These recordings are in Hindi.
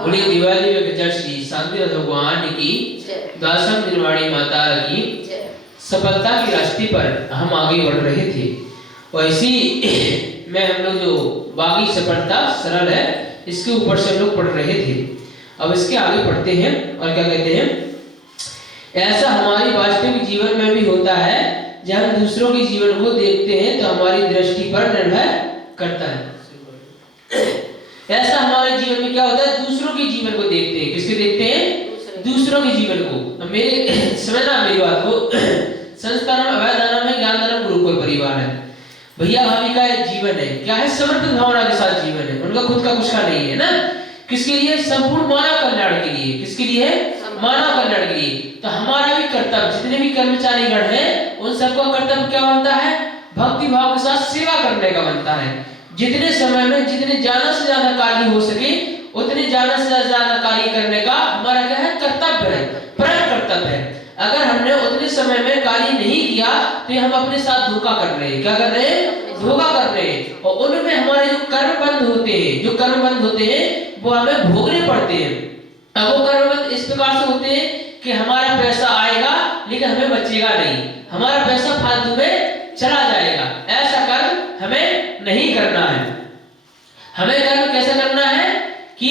बोलिए दिवाली में श्री शांति भगवान की दासम निर्वाणी माता की सफलता की रास्ते पर हम आगे बढ़ रहे थे। वैसी में हम लोग जो बागी सफलता सरल है इसके ऊपर से हम लोग पढ़ रहे थे। अब इसके आगे पढ़ते हैं और क्या कहते हैं, ऐसा हमारी वास्तविक जीवन में भी होता है। जब हम दूसरों के जीवन को देखते हैं तो हमारी दृष्टि पर निर्भर करता है। ऐसा हमारे जीवन में क्या होता है, दूसरों के जीवन को देखते हैं। किसके देखते हैं? दूसरों के जीवन को। मेरे समझना मेरी बात को, संस्था नाम अभयदानम है, ज्ञान दानम गुरुकुल परिवार है। भैया भाभी का जीवन है, क्या है, समर्पित भावना के साथ जीवन है। उनका खुद का कुछ का नहीं है ना। किसके लिए? संपूर्ण मानव कल्याण के लिए। किसके लिए? मानव कल्याण के लिए। तो हमारा भी कर्तव्य, जितने भी कर्मचारी गण हैं उन सबका कर्तव्य क्या बनता है? भक्ति भाव के साथ सेवा करने का बनता है। जितने समय में जितने ज्यादा से ज्यादा कार्य हो सके उतने ज्यादा से ज्यादा कार्य करने का हमारा क्या है? कर्तव्य है, परम कर्तव्य है। अगर हमने उतने समय में कार्य नहीं किया तो हम अपने साथ धोखा कर रहे हैं। क्या कर रहे हैं? धोखा कर रहे हैं। और उनमें हमारे जो कर्म बंद होते हैं, जो कर्म बंद होते हैं वो हमें भोगने पड़ते हैं। अब वो कर्म बंद इस प्रकार से होते हैं कि हमारा पैसा आएगा लेकिन हमें बचेगा नहीं, हमारा पैसा फालतू में चला जाएगा। ऐसा कर्म हमें नहीं करना है। हमें कर्म कैसा करना है कि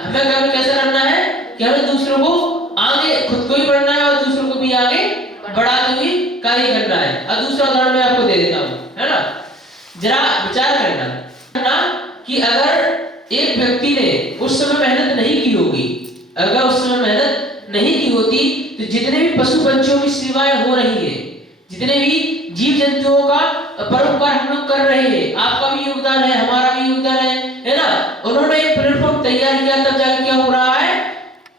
हमें कर्म कैसा करना है कि हमें दूसरों को आगे, खुद को भी बढ़ना है और दूसरों को भी आगे बढ़ाते हुए कार्य करना है। और दूसरा उदाहरण मैं आपको दे देता हूँ, है ना। जरा विचार करना कि अगर एक व्यक्ति ने उस समय मेहनत नहीं की होगी, अगर उस समय मेहनत नहीं की होती तो जितने भी पशु पंछियों की सेवाएं हो रही है, जितने भी जीव जंतुओं का परोपकार हम लोग कर रहे हैं, आपका भी योगदान है, हमारा भी योगदान है ना। उन्होंने एक प्लेटफॉर्म तैयार किया, तब जाके क्या हो रहा है?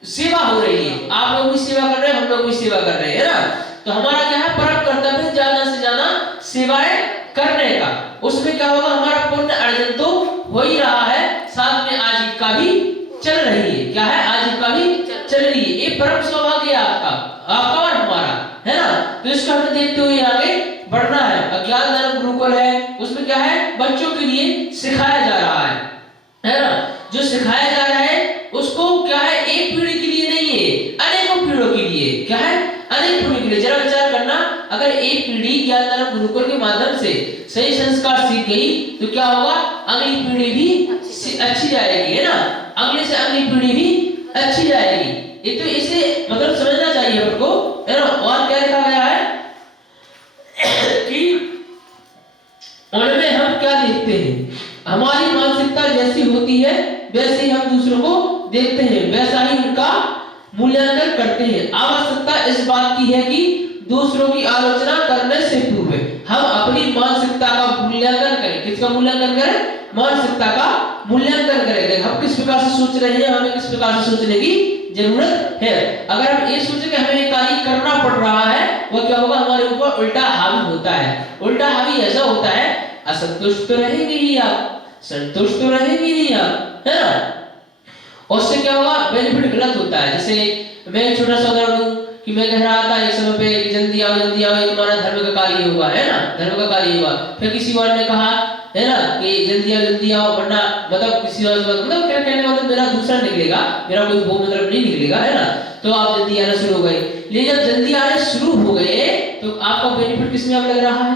सेवा हो रही है। आप लोग भी सेवा कर रहे हैं, हम लोग भी सेवा कर रहे हैं, है ना। तो हमारा क्या है? परम कर्तव्य ज्यादा से ज्यादा सेवाएं करने का। उसमें क्या होगा? हमारा पुण्य अर्जन तो हो ही रहा है, साथ में आजीविका भी चल रही है। क्या है? आजीविका भी चल रही है। ये परम सौभाग्य है आपका और हमारा, है ना। तो इसको हमें देखते हुए आगे बढ़ना है। अज्ञान दानम गुरुकुल है, उसमें क्या है? बच्चों के लिए सिखाया जा रहा है ना। जो सिखाया जा रहा है उसको क्या है? एक पीढ़ी के लिए नहीं है, अनेकों पीढ़ियों के लिए। क्या है? अनेक पीढ़ी के लिए। जरा विचार करना, अगर एक पीढ़ी ज्ञान दानम गुरुकुल के माध्यम से सही संस्कार सीख गई तो क्या होगा? अगली पीढ़ी भी अच्छी जाएगी, है ना। अगले से अगली पीढ़ी भी अच्छी जाएगी। ये तो इसे मतलब समझना चाहिए हमको, है ना। और क्या लिखा गया है कि उनमें हम क्या देखते हैं? हमारी मानसिकता जैसी होती है वैसे ही हम दूसरों को देखते हैं, वैसा ही उनका मूल्यांकन करते हैं। आवश्यकता इस बात की है कि दूसरों की आलोचना करने से पूर्व हम अपनी मानसिकता का मूल्यांकन करें। किसका मूल्यांकन करें? मानसिकता का मूल्यांकन करेंगे। हम किस प्रकार से सोच रहे हैं, हमें किस प्रकार से सोचने की जरूरत है। अगर हम ये सोचे कि हमें ये कार्य करना पड़ रहा है, वो क्या होगा? हमारे ऊपर उल्टा हावी होता है। उल्टा हावी ऐसा होता है, असंतुष्ट तो रहेंगे ही आप, संतुष्ट तो रहेंगे नहीं आप, है ना। और उससे क्या होगा? बेनिफिट गलत होता है। जैसे मैं एक छोटा सा उदाहरण दूं कि मैं कह रहा था एक समय पे कि जल्दी आओ तुम्हारा धर्म का कार्य हुआ, है ना, धर्म का कार्य हुआ। फिर किसी और ने कहा, है ना, कि जल्दी आओ वरना मतलब किसी और मतलब क्या कहने का मतलब मेरा दूसरा निकलेगा, मेरा कोई वो मतलब नहीं निकलेगा, है ना। तो आप जल्दी आना शुरू हो गए। लेकिन जब जल्दी आने शुरू हो गए तो आपका बेनिफिट किसमें अब लग रहा है?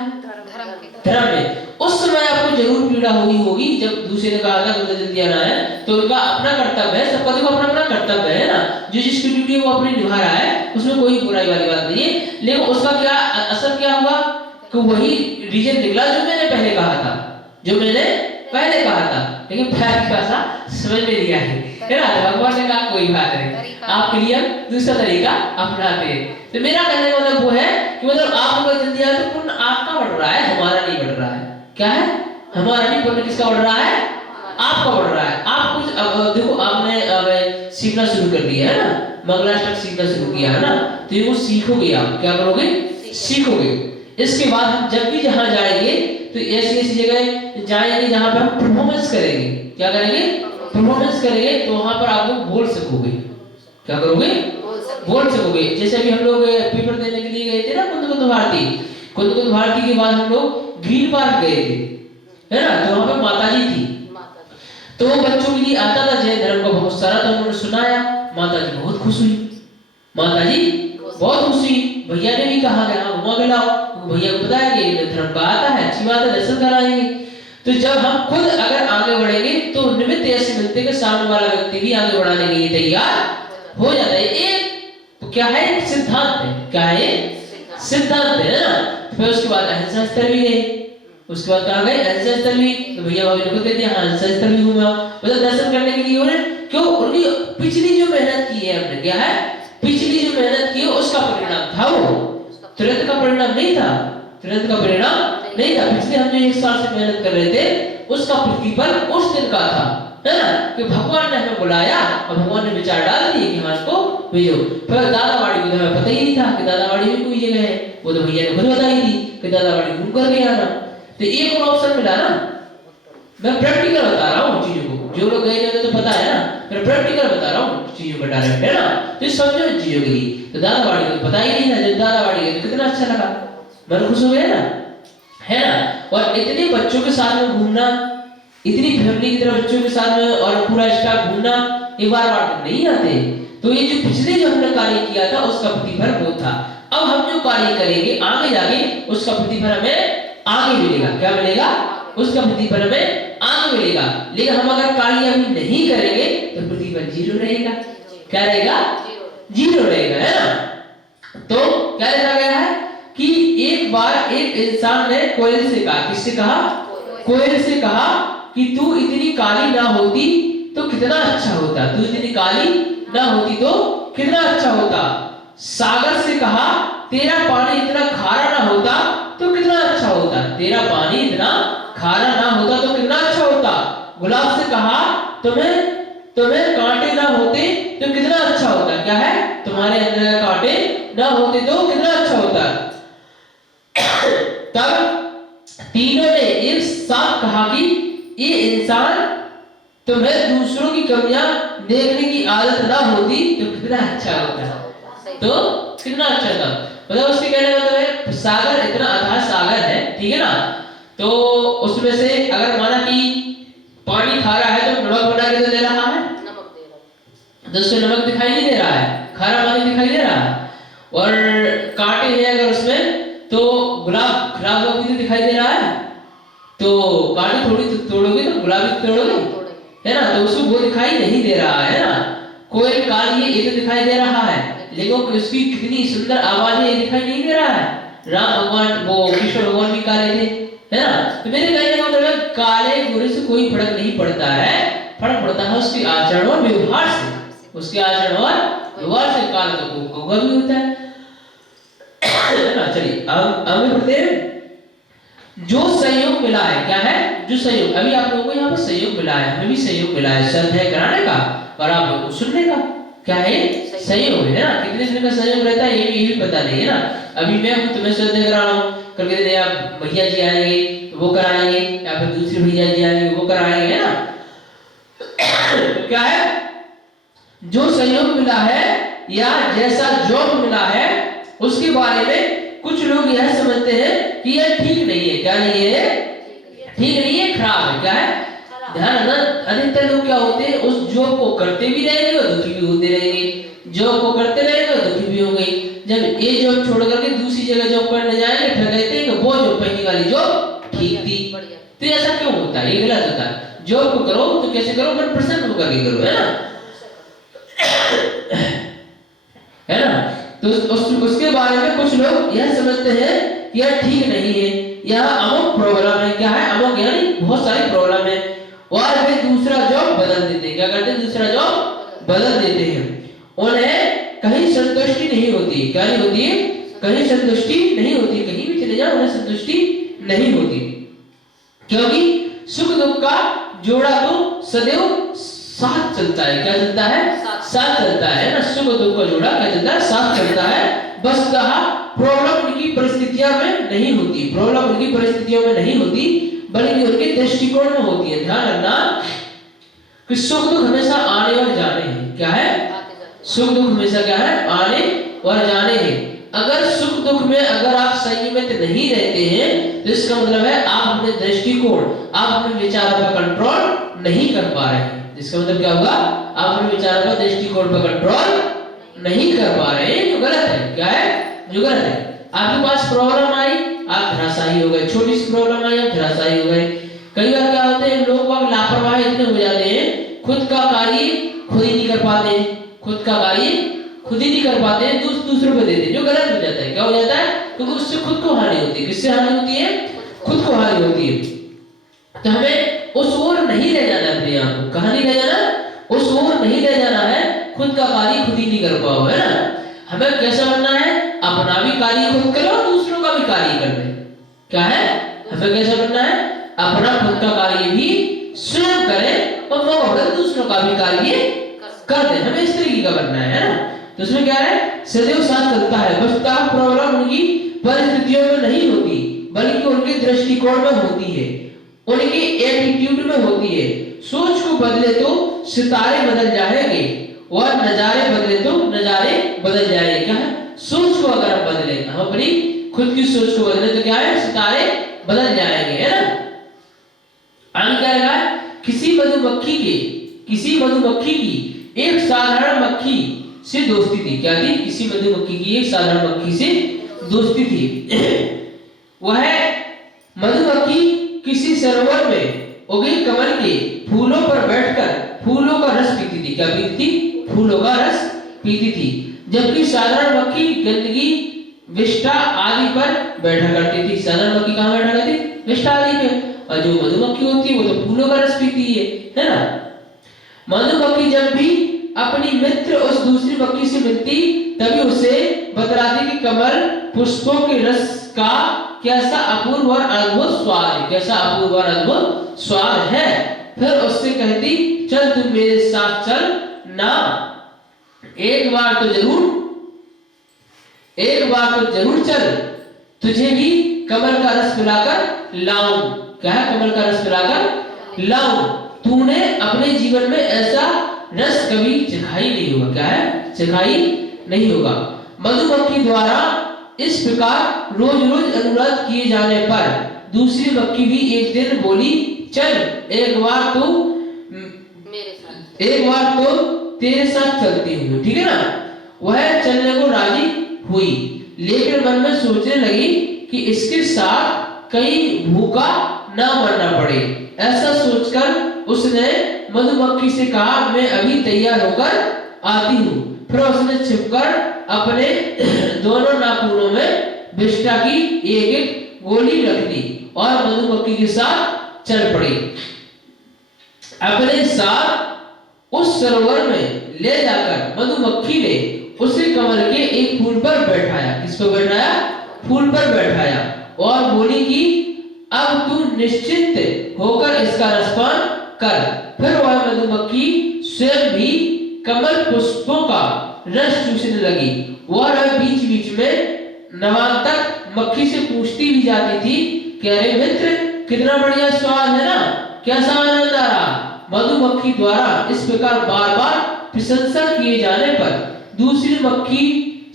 धर्म में। उस समय आपको जरूर पीड़ा होगी जब दूसरे ने कहा था कि जल्दी आना है। तो उनका अपना कर्तव्य है, सबका देखो अपना अपना कर्तव्य है ना। जो जिसकी ड्यूटी वो अपनी निभा रहा है, उसमें कोई बुराई वाली बात नहीं है। लेकिन उसका क्या असर क्या हुआ कि वही रीजन निकला जो मैंने पहले कहा था, लेकिन फिर भाषा समझ में नहीं आई, है ना। भगवान ने कहा कोई बात नहीं, आपके लिए दूसरा तरीका अपनाते हैं। तो मेरा कहने का मतलब वो है कि मतलब आप लोग जल्दी आए तो पुण्य आपका बढ़ रहा है, हमारा नहीं बढ़ रहा है। क्या है? हमारा नहीं, पुण्य किसका बढ़ रहा है? आपका बढ़ रहा है। आप कुछ अब देखो, आपने सीखना शुरू कर दिया है ना, मंगलाष्टक सीखना शुरू किया है ना, तो ये वो सीखोगे आप। क्या करोगे? सीखोगे। इसके बाद हम जब भी जहां जाएंगे तो ऐसी जगह जाएंगे जहां पर हम परफॉर्मेंस करेंगे। क्या करेंगे? परफॉर्मेंस करेंगे। तो वहां पर आप लोग बोल सकोगे। क्या करोगे? बोल सकोगे। जैसे अभी हम लोग पेपर देने के लिए गए थे ना कुंद भारती के बाद हम लोग ग्रीन पार्क गए थे, है ना। तो वहां पर माताजी थी। तो बच्चों के लिए आता था जैन धर्म का बहुत सारा, तो उन्होंने सुनाया। माता जी बहुत खुश हुई, माता जी बहुत खुश हुई। भैया ने भी कहा कि हाँ घुमा के लाओ, भैया को बताया कि ये धर्म का आता है, अच्छी बात है, दर्शन कराएंगे। तो जब हम खुद अगर आगे बढ़ेंगे तो निमित्त ऐसे मिलते कि सामने वाला व्यक्ति भी आगे बढ़ाने के लिए तैयार हो जाता है। एक क्या है, एक सिद्धांत है। क्या है, सिद्धांत है ना। फिर उसके बाद अहिंसा स्थल भी गए, उसके बाद कहाँ गए, अहिंसा स्थल भी। तो भैया भाभी ने खुद कह दिया हाँ अहिंसा स्थल भी घूमा, मतलब दर्शन करने के लिए। उन्हें क्यों, उनकी पिछली जो मेहनत की है हमने, क्या है, पिछली जो मेहनत की है उसका परिणाम था वो, तुरंत का परिणाम नहीं था, तुरंत का परिणाम नहीं था। पिछले हम जो 1 साल से मेहनत कर रहे थे उसका प्रतिफल उस दिन का था, है ना, कि भगवान ने हमें बुलाया और भगवान ने विचार डाल दिए कि हाँ इसको भेजो। फिर दादावाड़ी को हमें पता ही नहीं था कि दादावाड़ी भी कोई जगह है, वो तो भैया ने खुद बताई थी कि दादावाड़ी घूम कर के आना। तो एक और ऑप्शन मिला ना, मैं प्रैक्टिकल बता रहा हूँ चीजों को, जो लोग गए थे तो पता है ना, मैं प्रैक्टिकल बता रहा हूँ चीजों का डायरेक्ट, है ना, तो समझो इन चीजों के लिए। तो दादावाड़ी को पता ही नहीं था, जब दादावाड़ी गए तो कितना अच्छा लगा, मन खुश हो गया ना, है ना। और इतने बच्चों के साथ में घूमना, इतनी फैमिली की तरह बच्चों के साथ में और पूरा स्टाफ घूमना, एक बार नहीं आते। तो ये जो पिछले जो हमने कार्य किया था उसका प्रतिफल वो था। अब हम जो कार्य करेंगे आगे जाके उसका प्रतिफल हमें आगे मिलेगा। क्या मिलेगा, उसका प्रतिफल हमें आगे मिलेगा। लेकिन हम अगर कार्य अभी नहीं करेंगे तो प्रतिफल 0 रहेगा। क्या रहेगा, 0 रहेगा, है ना। तो क्या लिखा गया है कि एक बार एक इंसान ने कोयल से कहा, किससे कहा, कोयल से कहा कि तू इतनी काली ना होती तो कितना अच्छा होता, तू इतनी काली ना होती तो कितना अच्छा होता। सागर से कहा तेरा पानी इतना खारा ना होता तो कितना अच्छा होता, तेरा पानी इतना खारा ना होता तो कितना अच्छा होता। गुलाब से कहा तुम्हें कांटे ना होते तो कितना अच्छा होता। क्या है, तुम्हारे अंदर कांटे ना होते तो कितना अच्छा होता। तब तीनों ने एक साथ कहा कि ये इंसान तुम्हें दूसरों की कमियां देखने की आदत ना होती तो कितना अच्छा होता, तो कितना अच्छा था। मतलब उसके कहने का मतलब है सागर इतना अथाह सागर है, ठीक है ना, तो उसमें से अगर माना कि पानी खारा है तो नमक बना के तो दे रहा है, नमक दे रहा है, तो उसमें नमक दिखाई नहीं दे रहा है, खारा पानी दिखाई दे रहा है। और कांटे हैं अगर उसमें तो गुलाब खराब हुआ भी तो दिखाई दे रहा है, तो कांटे थोड़ी तो तोड़ोगे तो गुलाब भी तोड़ोगे, है ना, तो उसको वो दिखाई नहीं दे रहा है ना। कोयल काली है ये तो दिखाई दे रहा है, लेकिन उसकी कितनी सुंदर आवाज है ये दिखाई नहीं दे रहा है। राम भगवान वो कृष्ण भगवान भी काले थे, है ना। तो मेरे कहने का मतलब है काले गोरे से कोई फर्क नहीं पड़ता है, फर्क पड़ता है उसके आचरण और व्यवहार से, उसके आचरण और व्यवहार से काला तो कौवा भी होता है ना। चलिए अब पढ़ते हैं जो सहयोग मिला है। क्या है, जो सहयोग, अभी आप लोगों को यहाँ पर सहयोग मिला है, हमें भी सहयोग मिला है, स्वाध्याय कराने का और आप लोगों को सुनने का। क्या है, सहयोग है ना। कितने दिन का सहयोग रहता है ये भी पता नहीं है ना। अभी मैं हूँ तुम्हें स्वाध्याय करा रहा हूँ, कल के दिन आप भैया जी आएंगे तो वो कराएंगे, या फिर दूसरे भैया जी आएंगे वो कराएंगे, है ना। तो क्या है, जो सहयोग मिला है या जैसा जॉब मिला है उसके बारे में कुछ लोग यह समझते हैं कि यह ठीक नहीं है। क्या नहीं है, ठीक नहीं है, खराब है। क्या है, ध्यान रखना, अधिकतर लोग क्या होते हैं उस जॉब को करते भी रहेंगे और दुखी भी होते रहेंगे, जॉब को करते रहेंगे और दुखी भी होंगे। जब ये जॉब छोड़ करके दूसरी जगह जॉब करने जाएंगे फिर कहते हैं कि वो जॉब पहली वाली जॉब ठीक थी। तो ऐसा क्यों होता है, ये गलत होता है। जॉब को करो तो कैसे करो, मन प्रसन्न होकर के करो, है ना, है ना। तो उसके बारे में कुछ लोग यह समझते हैं कि यह ठीक नहीं है, यह अमुक प्रॉब्लम है। क्या है, अमुक यानी बहुत सारी प्रॉब्लम है, और वे दूसरा जॉब बदल देते हैं। क्या करते हैं, दूसरा जॉब बदल देते हैं। उन्हें कहीं संतुष्टि नहीं होती। क्या नहीं होती है, कहीं संतुष्टि नहीं होती, कहीं भी चले जाओ उन्हें संतुष्टि नहीं होती, क्योंकि सुख दुख का जोड़ा तो सदैव साथ चलता है। क्या चलता है, साथ चलता है ना। सुख दुख का जोड़ा क्या चलता है, साथ चलता है। बस कहा प्रॉब्लम उनकी परिस्थितियों में नहीं होती, प्रॉब्लम उनकी परिस्थितियों में नहीं होती बल्कि उनके दृष्टिकोण में होती है। ध्यान रखना कि सुख दुख हमेशा आने और जाने हैं। क्या है, सुख दुख हमेशा क्या है, आने और जाने हैं। अगर सुख दुख में अगर आप संयमित नहीं रहते हैं तो इसका मतलब है आप अपने दृष्टिकोण, आप अपने विचारों पर कंट्रोल नहीं कर पा रहे हैं। इसका मतलब क्या होगा, आप अपने विचारों का दृष्टिकोण पर कंट्रोल नहीं कर पा रहे हैं, जो गलत है। क्या है जो गलत है? आपके पास प्रॉब्लम आई, आप धराशायी हो गए। छोटी सी प्रॉब्लम आई, आप धराशायी हो गए। कई बार क्या होते हैं, लोग लापरवाह इतने हो जाते हैं, खुद का कार्य खुद ही नहीं कर पाते, खुद का कार्य खुद ही नहीं कर पाते हैं, दूसरों पे देते हैं, जो गलत हो जाता है। क्या हो जाता है? क्योंकि उससे खुद को हानि होती है। किससे हानि होती है? खुद को हानि होती है। तो हमें उस ओर नहीं ले जाना अपने आप को। कहां नहीं ले जाना? उस ओर नहीं ले जाना है, खुद का कार्य खुद ही नहीं कर पाओ, है ना। हमें कैसा बनना है? अपना भी कार्य खुद करो, दूसरों का भी कार्य कर ले। क्या है? हमें कैसा बनना है? अपना खुद का कार्य भी स्वयं करें और वो दूसरों का भी कार्य कर दे। हमें इस तरीके का बनना है ना। तो उसमें क्या है, सदैव साथ चलता है। बस प्रॉब्लम उनकी परिस्थितियों में नहीं होती, बल्कि उनके दृष्टिकोण में होती है, उनके एटीट्यूड में होती है। सोच को बदले तो सितारे बदल जाएंगे, और नजारे बदले तो नजारे बदल जाएंगे। क्या है? सोच को अगर हम बदले, हम अपनी खुद की सोच को बदले तो क्या है, सितारे बदल जाएंगे, है ना। आगे क्या है, किसी मधुमक्खी की एक साधारण मक्खी से दोस्ती थी। क्या थी? किसी मधुमक्खी की एक साधारण मक्खी से दोस्ती थी। वह मधुमक्खी किसी सरोवर में उगे कमल के फूलों पर बैठकर फूलों का रस पीती थी। क्या पीती थी? फूलों का रस पीती थी। जबकि साधारण मक्खी गंदगी, विष्ठा आदि पर बैठा करती थी। साधारण मक्खी कहाँ बैठा करती थी? विष्ठा आदि पे। और जो मधुमक्खी होती है वो तो फूलों का रस पीती है ना। मधुमक्खी जब भी अपनी मित्र उस दूसरी मक्खी से मिलती, तभी उसे बतलाती कि कमल पुष्पों के रस का कैसा अपूर्व और अद्भुत स्वाद है, कैसा अपूर्व और अद्भुत स्वाद है। फिर उससे कहती, चल तू मेरे साथ चल ना, एक बार तो जरूर चल, तुझे भी कमल का रस पिलाकर लाऊं। क्या है? कमल का रस पिलाकर लाऊं। तूने अपने जीवन में ऐसा रस कभी चखाई नहीं होगा। क्या है? चखाई नहीं होगा। मधुमक्खी द्वारा इस प्रकार रोज रोज अनुरोध किए जाने पर दूसरी मक्खी भी एक दिन बोली, चल एक बार तो तेरे साथ चलती हूँ, ठीक है ना। वह चलने को राजी हुई, लेकिन मन में सोचने लगी कि इसके साथ कहीं भूखा ना मरना पड़े। ऐसा सोचकर उसने मधुमक्खी से कहा, मैं अभी तैयार होकर आती हूँ। फिर उसने छिपकर अपने दोनों नाखूनों में विष्ठा की एक एक गोली रख दी और मधुमक्खी के साथ चल पड़ी। अपने साथ उस सरोवर में ले जाकर मधुमक्खी ने उसे कमल के एक फूल पर बैठाया। किस पर बैठाया? फूल पर बैठाया, और बोली कि अब तू निश्चिंत होकर इसका रसपान कर। फिर वह मधुमक्खी स्वयं भी कमल पुष्पों का रस चूसने लगी। वह बीच बीच में नवांतक मक्खी से पूछती भी जाती थी कि अरे मित्र, कितना बढ़िया स्वाद है ना, कैसा आनंद आ रहा। मधुमक्खी द्वारा इस प्रकार बार बार प्रशंसा किए जाने पर दूसरी मक्खी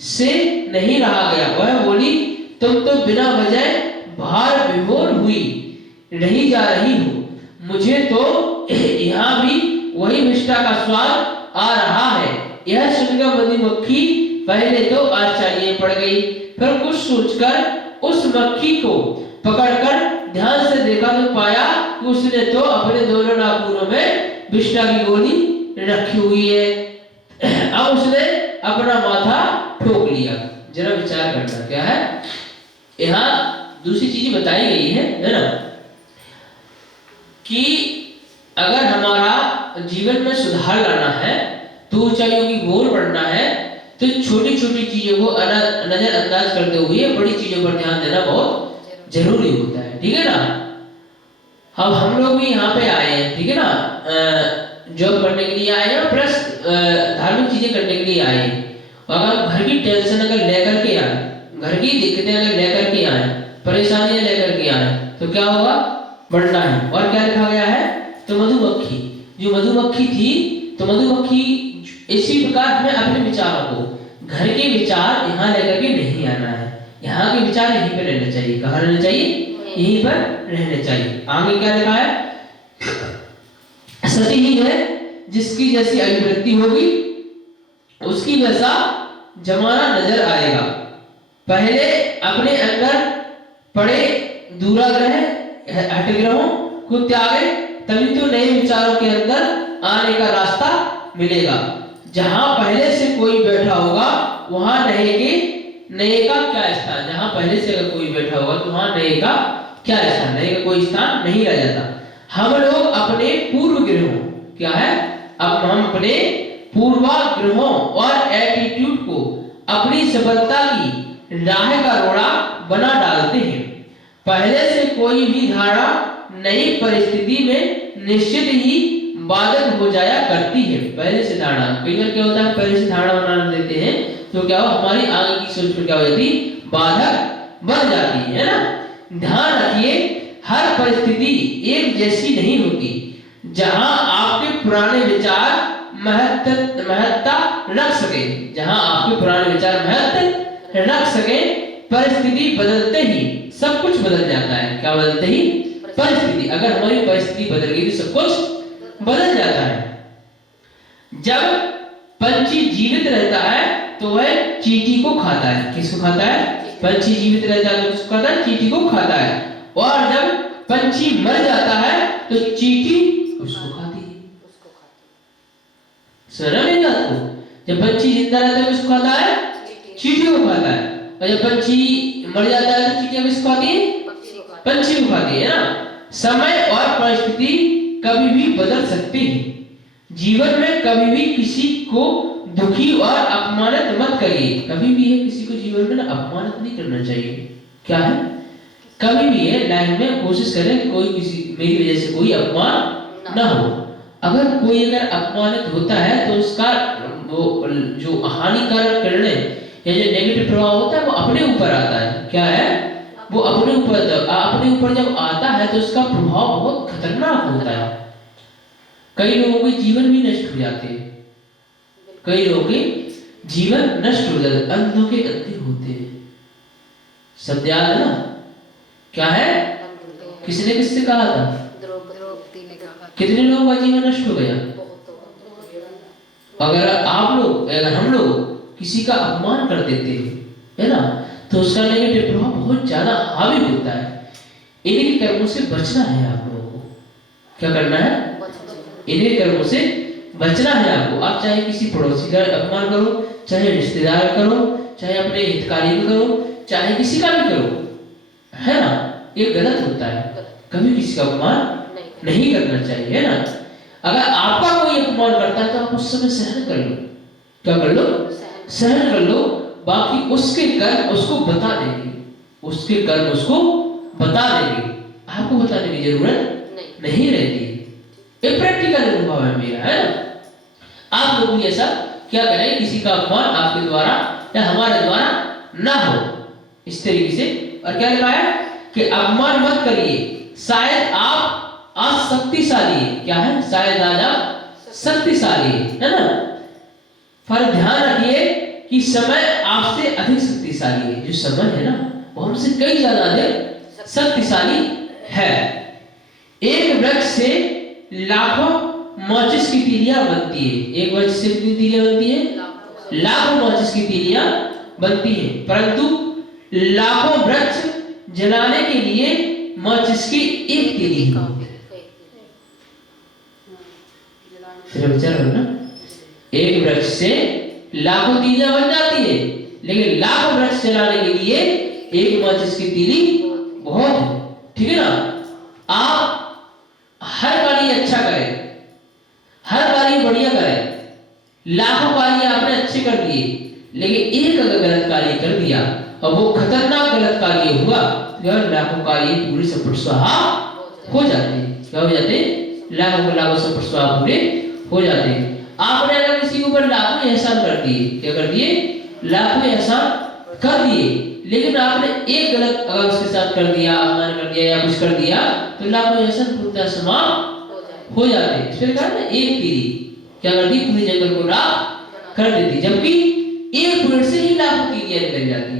से नहीं रहा गया। वह बोली, तुम तो बिना वजह भार विभोर हुई नहीं जा रही हो, मुझे तो यहाँ भी वही विष्ठा का स्वाद आ रहा है। यह सुनकर मधुमक्खी पहले तो आश्चर्य पड़ गई, फिर कुछ सोचकर उस मक्खी को पकड़कर ध्यान से देखा तो पाया कि उसने तो अपने दोनों नाखूनों में विष्ठा की गोली रखी हुई है। अब उसने अपना माथा ठोक लिया। जरा विचार करना क्या है, यहाँ दूसरी चीज बताई गई है ना, कि अगर हमारा जीवन में सुधार लाना है, तो ऊंचाइयों की ओर बढ़ना है, तो छोटी छोटी चीजों को नजरअंदाज करते हुए बड़ी चीजों पर ध्यान देना बहुत जरूरी होता है, ठीक है ना। अब हम लोग भी यहाँ पे आए हैं, ठीक है ना, जॉब करने के लिए आए हैं, प्लस धार्मिक चीजें करने के लिए आए हैं। अगर घर की टेंशन अगर लेकर के आए, घर की दिक्कतें अगर लेकर के आए, परेशानियां लेकर के आए, तो क्या होगा? बढ़ना है। और क्या लिखा गया है? तो मधुमक्खी, जो मधुमक्खी थी, तो मधुमक्खी इसी प्रकार हमें अपने विचारों को, घर के विचार यहाँ लेकर के नहीं आना है। यहाँ के विचार यहीं पर रहने चाहिए। कहाँ रहने चाहिए? यहीं पर रहने चाहिए। आगे क्या लिखा है? सच ही है, जिसकी जैसी अभिवृत्ति होगी उसकी वैसा जमाना नजर आएगा। पहले अपने अंदर पड़े दूराग्रह हटग्रहों को त्यागे, तभी तो नए विचारों के अंदर आने का रास्ता मिलेगा। जहां पहले से कोई बैठा होगा वहां नए का क्या स्थान। जहां पहले से अगर कोई बैठा होगा तो वहां नए का क्या स्थान, नए का कोई स्थान नहीं रह जाता। हम लोग अपने पूर्व ग्रहों क्या है, अब हम अपने पूर्वाग्रहों और एटीट्यूड को अपनी सफलता की राह का रोड़ा बना डालते हैं। पहले से कोई भी धारणा नई परिस्थिति में निश्चित ही बाधक हो जाया करती है। पहले से धारणा, कई बार क्या होता है, पहले से धारणा बना देते हैं तो क्या हो, हमारी आगे की सोच में क्या हो जाती, बाधक बन जाती है ना। ध्यान रखिए, हर परिस्थिति एक जैसी नहीं होती। जहां आपके पुराने विचार महत्ता रख सके, जहां आपके पुराने विचार महत्व रख सके, परिस्थिति बदलते ही सब कुछ बदल जाता है। क्या बदलते ही, परिस्थिति। अगर हमारी परिस्थिति बदल गई तो सब कुछ बदल जाता है। जब पंछी जीवित रहता है तो वह चींटी को खाता है। किसको खाता है, पंछी जीवित रहता है तो किसको खाता है, चींटी को खाता है। और जब पंछी मर जाता है तो चींटी उसको खाती है। सुना मेरी बात को, जब पंछी जिंदा रहता है किसको खाता है, चींटी को खाता है। और जब पंछी मर जाता है तो चींटी किसको खाती है, पंछी को खाती है ना। समय और परिस्थिति कभी भी बदल सकती है। जीवन में कभी भी किसी को दुखी और अपमानित मत करिए। कभी भी है किसी को जीवन में ना अपमानित नहीं करना चाहिए। क्या है, कभी भी है लाइफ में कोशिश करें कोई किसी मेरी वजह से कोई अपमान ना हो। अगर कोई अगर अपमानित होता है तो उसका वो जो हानिकारक करने या जो नेगेटिव प्रभाव होता है वो अपने ऊपर आता है। क्या है, वो अपने ऊपर जब आता है तो उसका प्रभाव बहुत खतरनाक होता है। कई लोगों के जीवन भी नष्ट हो जाते हैं, कई लोगों के जीवन नष्ट हो जाते, अंधों के अंधे होते हैं। सब याद है ना, क्या है, किसने कहा था, कितने लोगों का जीवन नष्ट हो गया। अगर हम लोग किसी का अपमान कर देते हैं, है ना, तो उसका नेगेटिव प्रभाव बहुत ज्यादा हावी होता है। इन्हीं कर्मों से बचना है आप लोगों को। क्या करना है, इन्हीं कर्मों से बचना है आपको। आप चाहे किसी पड़ोसी का अपमान करो, चाहे रिश्तेदार करो, चाहे अपने हितकारी को करो, चाहे किसी का भी करो, है ना, ये गलत होता है। कभी किसी का अपमान नहीं करना चाहिए, है ना। अगर आपका कोई अपमान करता है तो आप उस समय सहन कर लो। क्या कर लो, सहन कर लो। बाकी उसके कर्म उसको बता देंगे, उसके कर्म उसको बता देंगे, आपको बताने की जरूरत नहीं रहती। एक प्रैक्टिकल अनुभव है मेरा, है ना। आप लोग भी ऐसा क्या करें, किसी का अपमान आपके द्वारा या हमारे द्वारा ना हो, इस तरीके से। और क्या लिखा है कि अपमान मत करिए, शायद आप आज शक्तिशाली है। क्या है, शायद आज आप शक्तिशाली है ना। पर ध्यान रखिए कि समय आपसे अधिक शक्तिशाली है। जो समय है ना वो हमसे कई ज्यादा अधिक शक्तिशाली है। एक वृक्ष से लाखों माचिस की तीलियां बनती है। एक वृक्ष से कितनी तीलियां बनती है, लाखों माचिस की तीलियां बनती है, परंतु लाखों वृक्ष जलाने के लिए माचिस की एक तीली है। फिर विचार करना, एक वृक्ष से लाखों तीलियां बन जाती है, लेकिन लाखों वृक्ष जलाने के लिए एक माचिस की तीली बहुत है। ठीक है ना। आप हर कार्य अच्छा करें, हर कार्य बढ़िया करें। लाखों कार्य आपने अच्छे कर दिए, लेकिन एक अगर गलत कार्य कर दिया और वो खतरनाक गलत कार्य हुआ तो लाखों कार्य पूरी सफल स्वाहा हो जाते हैं। क्या हो जाते हैं, लाखों सफल स्वाहा पूरे हो जाते हैं। आपने अगर किसी के ऊपर लाखों एहसान कर दिए, क्या कर दिए, लाखों एहसान कर दिए, लेकिन आपने एक गलत अगर उसके साथ कर दिया, अपमान कर दिया या कुछ कर दिया तो लाखों एहसान पूरा समाप्त हो जाते हैं। फिर कहा ना, एक तीली क्या करती, पूरे जंगल को राख कर देती, जबकि एक बुलेट से ही लाखों तीलियां निकल जाती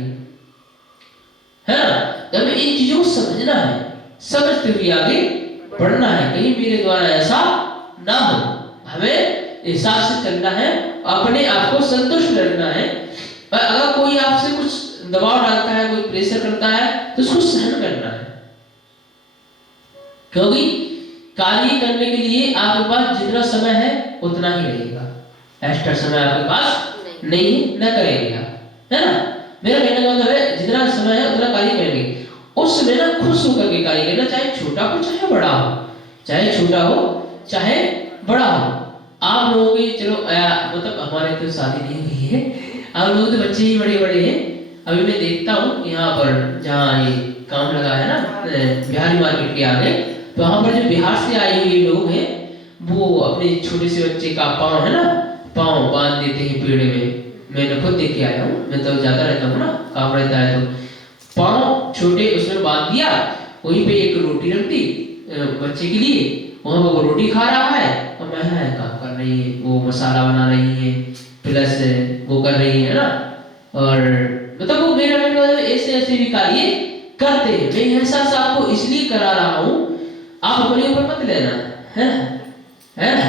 है ना। जब इन चीजों को समझना है, समझते हुए आगे बढ़ना है। कहीं मेरे द्वारा ऐसा ना हो। हमें हिसाब से चलना है, अपने आप को संतुष्ट रखना है। और अगर कोई आपसे कुछ दबाव डालता है, कोई प्रेशर करता है, तो उसको सहन करना है। क्योंकि कार्य करने के लिए आपके पास जितना समय है उतना ही रहेगा, एक्स्ट्रा समय आपके पास नहीं न करेगा, है ना। मेरा कहने का मतलब है जितना समय है उतना कार्य करेंगे। उस समय ना खुश होकर के कार्य करना, चाहे छोटा हो चाहे बड़ा हो, चाहे छोटा हो चाहे बड़ा हो। आप लोगों की चलो मतलब हमारे तो शादी नहीं हुई है, आप लोगों के बच्चे ही बड़े बड़े हैं। अभी मैं देखता हूँ यहाँ पर जहाँ ये काम लगा है ना बिहारी मार्केट के आगे, तो वहाँ पर जो बिहार से आए हुए लोग हैं वो अपने छोटे से बच्चे का पाँव है ना, पाँव बांध देते हैं पेड़ में। मैंने खुद देख के आया हूँ, मैं तो जाता रहता हूँ ना, काम रहता है तो पाँव छोटे उसमें बांध दिया, वहीं पे एक रोटी रख दी बच्चे के लिए, वहाँ पर वो रोटी खा रहा है और महिला काम कर रही है, वो मसाला बना रही है प्लस वो कर रही है ना। और मतलब वो मेरा ऐसे ऐसे भी कार्य करते हैं। मैं एहसास आपको इसलिए करा रहा हूँ, आप अपने ऊपर मत लेना, है ना,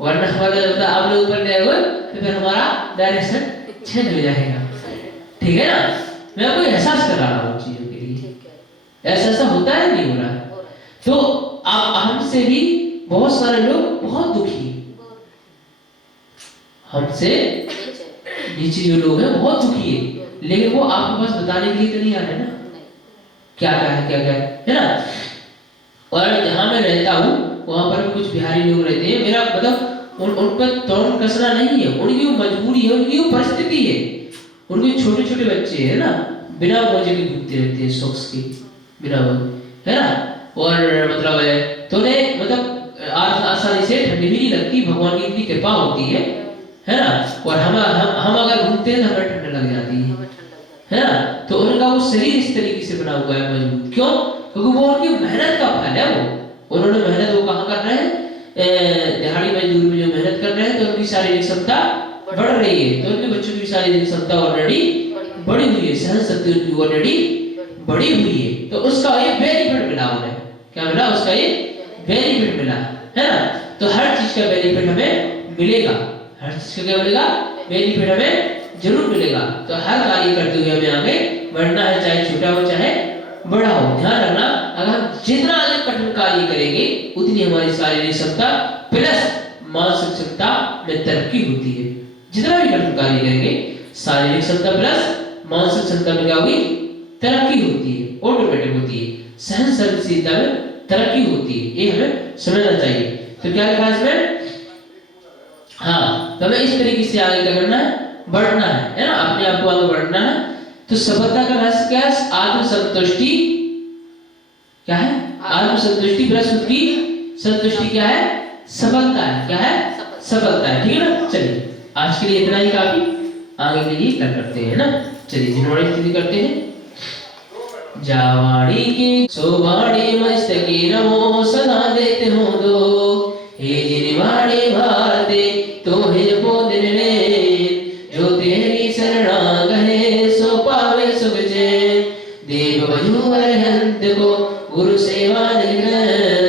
वरना हमारा आप लोग ऊपर ले हुए तो फिर हमारा डायरेक्शन चेंज हो जाएगा, ठीक है ना। मैं आपको एहसास करा रहा हूँ चीजों के लिए, ऐसा होता है नहीं हो रहा। तो आप हमसे भी बहुत सारे लोग बहुत दुखी हैं, हमसे नीचे जो लोग हैं बहुत दुखी है, लेकिन वो आपके पास बताने के लिए तो नहीं आ रहे ना क्या है ना। और जहाँ मैं रहता हूँ वहाँ पर कुछ बिहारी लोग रहते हैं, मेरा मतलब उन पर तौर कसना नहीं है, उनकी वो मजबूरी है, उनकी वो परिस्थिति है। उनके छोटे छोटे बच्चे है ना, बिना वजह के घूमते रहते हैं, शौक के बिना वजह, है ना। और मतलब है तो उन्हें मतलब आसानी से ठंडी भी नहीं लगती, भगवान की इतनी कृपा होती है ना। और हम अगर घूमते हैं तो हमें ठंड लग जाती है ना। तो उनका वो शरीर इस तरीके से बना हुआ है मजबूत, क्यों? क्योंकि वो उनकी मेहनत का फल है। वो उन्होंने मेहनत वो कहाँ कर रहे हैं, दिहाड़ी मजदूर में जो मेहनत कर रहे हैं, तो उनकी शारीरिक क्षमता बढ़ रही है, तो उनके बच्चों की शारीरिक क्षमता ऑलरेडी बढ़ी हुई है, सहन शक्ति उनकी ऑलरेडी बढ़ी हुई है। तो उसका ये बेनिफिट मिला उन्हें, क्या मिला? उसका ये बेनिफिट मिला, है ना। तो हर चीज का बेनिफिट हमें मिलेगा, हर चीज का क्या मिलेगा? बेनिफिट हमें जरूर मिलेगा। तो हर कार्य करते हुए हमें आगे बढ़ना है, चाहे छोटा हो चाहे बड़ा हो। ध्यान रखना, अगर हम जितना अधिक कठिन कार्य करेंगे उतनी हमारी शारीरिक क्षमता प्लस मानसिक क्षमता में तरक्की होती है। जितना भी कठिन कार्य करेंगे शारीरिक क्षमता प्लस मानसिक क्षमता में क्या होगी? तरक्की होती है, ऑटोमेटिक होती है, सहनशीलता में तरक्की होती है। ये हमें समझना चाहिए। तो क्या लिखा है इसमें? हाँ, तो हमें इस तरीके से आगे क्या करना है? बढ़ना है ना, अपने आप को आगे बढ़ना है। तो सफलता का रहस्य क्या है? आत्मसंतुष्टि। क्या है? आत्मसंतुष्टि प्लस खुद की संतुष्टि क्या है? सफलता है। क्या है? सफलता है। ठीक है ना। चलिए आज के लिए इतना ही काफी, आगे के लिए क्या करते हैं ना। चलिए जिनवाड़ी स्थिति करते हैं। जावाड़ी के सोवाड़ी मस्तके नमो सदा देते हो दो, हे जिनवाड़ी भारते तो हे बोधन रे, जो तेरी शरणा गहे सो पावे सुख चैन, देव बजूवर हंत को गुरु सेवा निग्रहण,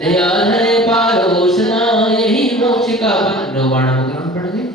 दया है पारो सदा यही मोक्ष का बंधन। वाणा ग्रहण पढ़ गए।